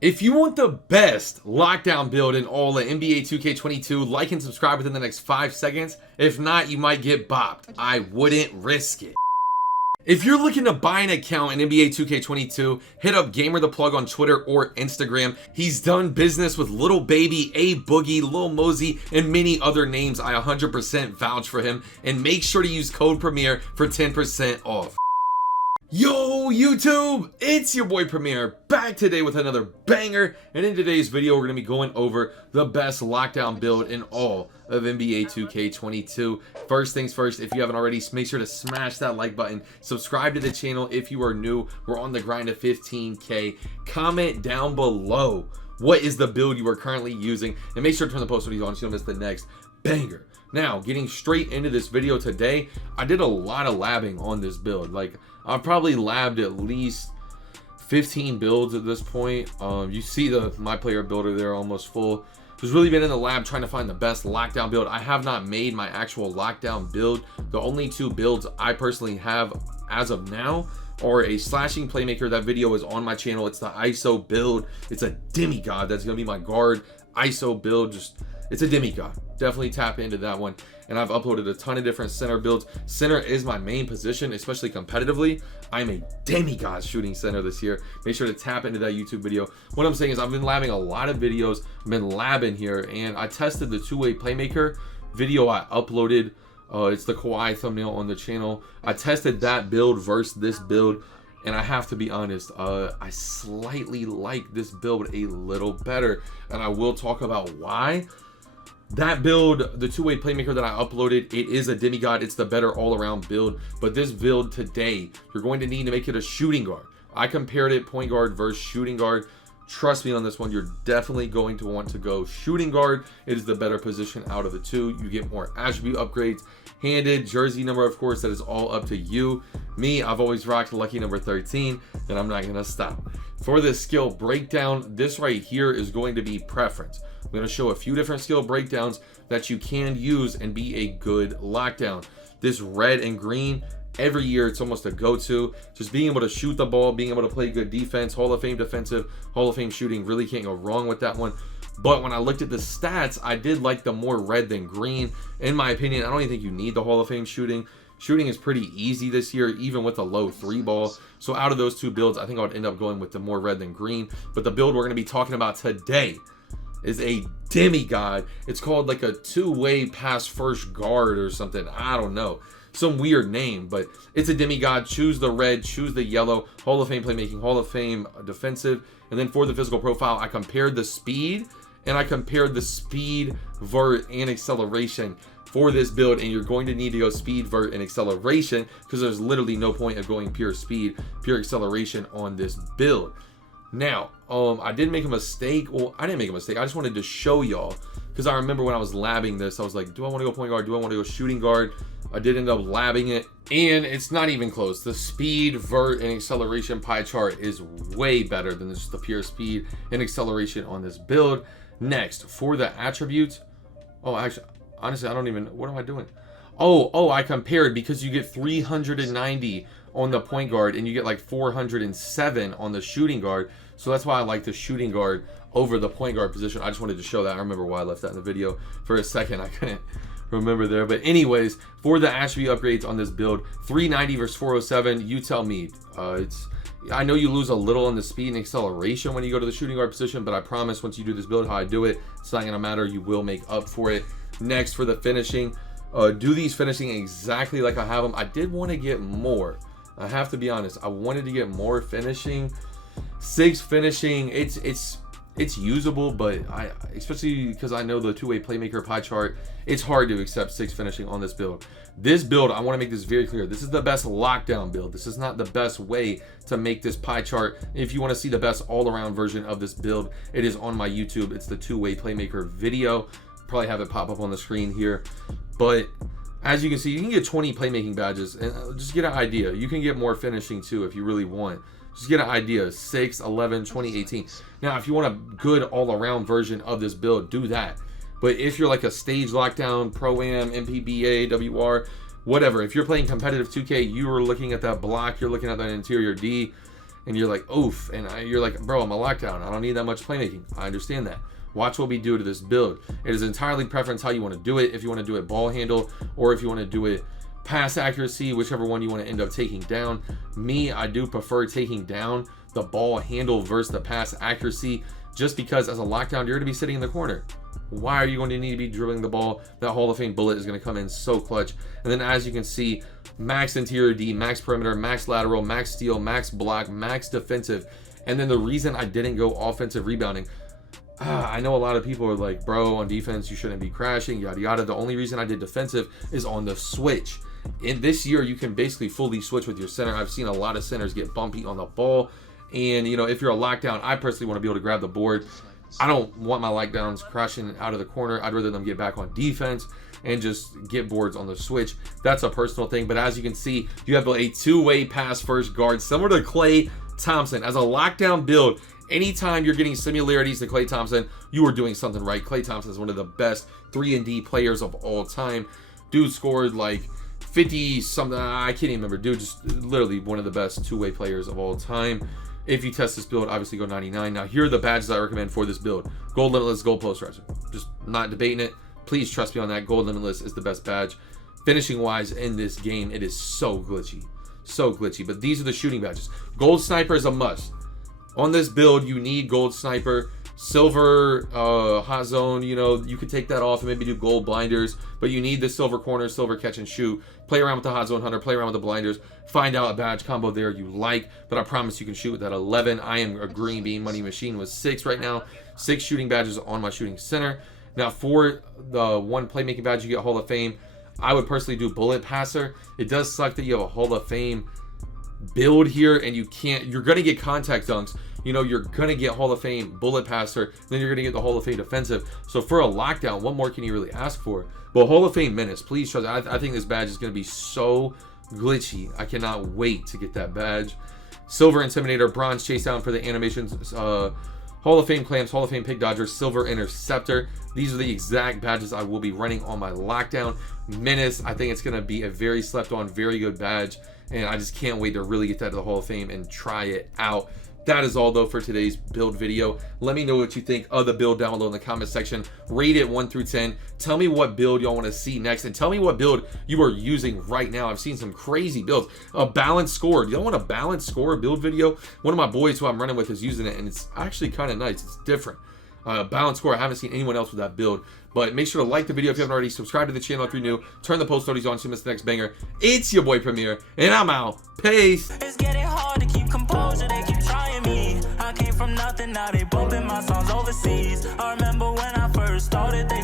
If you want the best lockdown build in all of NBA 2K22, like and subscribe within the next 5 seconds. If not, you might get bopped. I wouldn't risk it. If you're looking to buy an account in NBA 2K22, hit up Gamer the Plug on Twitter or Instagram. He's done business with Lil Baby, A Boogie, Lil Mosey, and many other names. I 100% vouch for him. And make sure to use code Premier for 10% off. Yo YouTube, it's your boy Premier back today with another banger, and in today's video we're going to be going over the best lockdown build in all of NBA 2K22. First things first, if you haven't already, make sure to smash that like button, subscribe to the channel if you are new. We're on the grind to 15K. Comment down below what is the build you are currently using, and make sure to turn the post notifications on so you don't miss the next banger. Now, getting straight into this video today, I did a lot of labbing on this build. Like, I've probably labbed at least 15 builds at this point. You see the MyPlayer builder there almost full. Just really been in the lab trying to find the best lockdown build. I have not made my actual lockdown build. The only two builds I personally have as of now are a slashing playmaker. That video is on my channel. It's the ISO build. It's a demigod. That's going to be my guard ISO build. It's a demigod. Definitely tap into that one. And I've uploaded a ton of different center builds. Center is my main position, especially competitively. I'm a demigod shooting center this year. Make sure to tap into that YouTube video. What I'm saying is I've been labbing a lot of videos. I've been labbing here, and I tested the two-way playmaker video I uploaded. It's the Kawhi thumbnail on the channel. I tested that build versus this build, and I have to be honest, I slightly like this build a little better, and I will talk about why. That build, the two-way playmaker that I uploaded, it is a demigod. It's the better all-around build. But this build today, you're going to need to make it a shooting guard. I compared it point guard versus shooting guard. Trust me on this one, you're definitely going to want to go shooting guard. It is the better position out of the two. You get more attribute upgrades. Handed, jersey number, of course, that is all up to you. Me, I've always rocked lucky number 13, and I'm not going to stop. For this skill breakdown, this right here is going to be preference. I'm going to show a few different skill breakdowns that you can use and be a good lockdown. This red and green, every year it's almost a go-to. Just being able to shoot the ball, being able to play good defense, Hall of Fame defensive, Hall of Fame shooting, really can't go wrong with that one. But when I looked at the stats, I did like the more red than green. In my opinion, I don't even think you need the Hall of Fame shooting. Shooting is pretty easy this year, even with a low 3-ball. So out of those two builds, I think I would end up going with the more red than green. But the build we're going to be talking about today is a demigod. It's called like a two-way pass first guard or something. I don't know. Some weird name, but it's a demigod. Choose the red, choose the yellow. Hall of Fame playmaking, Hall of Fame defensive. And then for the physical profile, I compared the speed, and I compared the speed, vert, and acceleration for this build. And you're going to need to go speed, vert, and acceleration because there's literally no point of going pure speed, pure acceleration on this build. Now, I did make a mistake. Well, I didn't make a mistake. I just wanted to show y'all because I remember when I was labbing this, I was like, do I want to go point guard? Do I want to go shooting guard? I did end up labbing it, and it's not even close. The speed, vert, and acceleration pie chart is way better than just the pure speed and acceleration on this build. Next, for the attributes. Oh, actually, honestly, I don't even, what am I doing? Oh, I compared because you get 390 on the point guard and you get like 407 on the shooting guard. So that's why I like the shooting guard over the point guard position. I just wanted to show that. I remember why I left that in the video for a second. I couldn't remember there. But anyways, for the attribute upgrades on this build, 390 versus 407, you tell me. I know you lose a little on the speed and acceleration when you go to the shooting guard position, but I promise once you do this build how I do it, it's not going to matter. You will make up for it. Next, for the finishing, do these finishing exactly like I have them. I did want to get more. I have to be honest. I wanted to get more finishing. 6 finishing. It's usable, but especially because I know the two-way playmaker pie chart, it's hard to accept 6 finishing on this build. This build, I want to make this very clear. This is the best lockdown build. This is not the best way to make this pie chart. If you want to see the best all-around version of this build, it is on my YouTube. It's the two-way playmaker video. Probably have it pop up on the screen here, but as you can see, you can get 20 playmaking badges and just get an idea. You can get more finishing too if you really want. Just get an idea. 6, 11, 20, 18. Now, if you want a good all-around version of this build, do that. But if you're like a stage lockdown, Pro-Am, MPBA, WR, whatever, if you're playing competitive 2K, you are looking at that block, you're looking at that interior D, and you're like, oof, and you're like, bro, I'm a lockdown. I don't need that much playmaking. I understand that. Watch what we do to this build. It is entirely preference how you want to do it. If you want to do it ball handle, or if you want to do it pass accuracy, whichever one you want to end up taking down. Me, I do prefer taking down the ball handle versus the pass accuracy, just because as a lockdown, you're going to be sitting in the corner. Why are you going to need to be dribbling the ball? That Hall of Fame bullet is going to come in so clutch. And then as you can see, max interior D, max perimeter, max lateral, max steal, max block, max defensive. And then the reason I didn't go offensive rebounding, I know a lot of people are like, bro, on defense, you shouldn't be crashing, yada, yada. The only reason I did defensive is on the switch. In this year, you can basically fully switch with your center. I've seen a lot of centers get bumpy on the ball. And, you know, if you're a lockdown, I personally want to be able to grab the board. I don't want my lockdowns crashing out of the corner. I'd rather them get back on defense and just get boards on the switch. That's a personal thing. But as you can see, you have a two-way pass first guard, similar to Klay Thompson. As a lockdown build, anytime you're getting similarities to Klay Thompson, you are doing something right. Klay Thompson is one of the best 3-and-D players of all time. Dude scored like 50 something, I can't even remember. Dude, just literally one of the best two-way players of all time. If you test this build, obviously go 99. Now, here are the badges I recommend for this build. Gold Limitless, Gold Posterizer. Just not debating it. Please trust me on that. Gold Limitless is the best badge. Finishing-wise in this game, it is so glitchy. So glitchy. But these are the shooting badges. Gold Sniper is a must. On this build, you need Gold Sniper. Silver hot zone, you know, you could take that off and maybe do gold blinders, but you need the silver corner, silver catch and shoot. Play around with the hot zone hunter, play around with the blinders, find out a badge combo there you like, but I promise you can shoot with that 11. I am a green bean money machine with 6 right now. 6 shooting badges on my shooting center. Now for the one playmaking badge, you get Hall of Fame. I would personally do bullet passer. It does suck that you have a Hall of Fame build here and you're gonna get contact dunks. You know, you're gonna get Hall of Fame bullet passer, then you're gonna get the Hall of Fame defensive. So for a lockdown, what more can you really ask for? But Hall of Fame menace, please trust. I think this badge is gonna be so glitchy. I cannot wait to get that badge. Silver Intimidator, bronze chase down for the animations. Hall of Fame clamps, Hall of Fame pig dodger, silver interceptor. These are the exact badges I will be running on my lockdown. Menace, I think it's gonna be a very slept on, very good badge. And I just can't wait to really get that to the Hall of Fame and try it out. That is all though for today's build video. Let me know what you think of the build down below in the comment section. Rate it 1 through 10. Tell me what build y'all want to see next, and tell me what build you are using right now. I've seen some crazy builds. A balanced score. Do y'all want a balanced score build video? One of my boys who I'm running with is using it, and it's actually kind of nice. It's different. Balanced score. I haven't seen anyone else with that build. But make sure to like the video if you haven't already. Subscribe to the channel if you're new. Turn the post notifications on so you miss the next banger. It's your boy Premier, and I'm out. Peace. It's getting hard to keep composure. They keep trying me. I came from nothing, now they bumping my songs overseas. I remember when I first started, they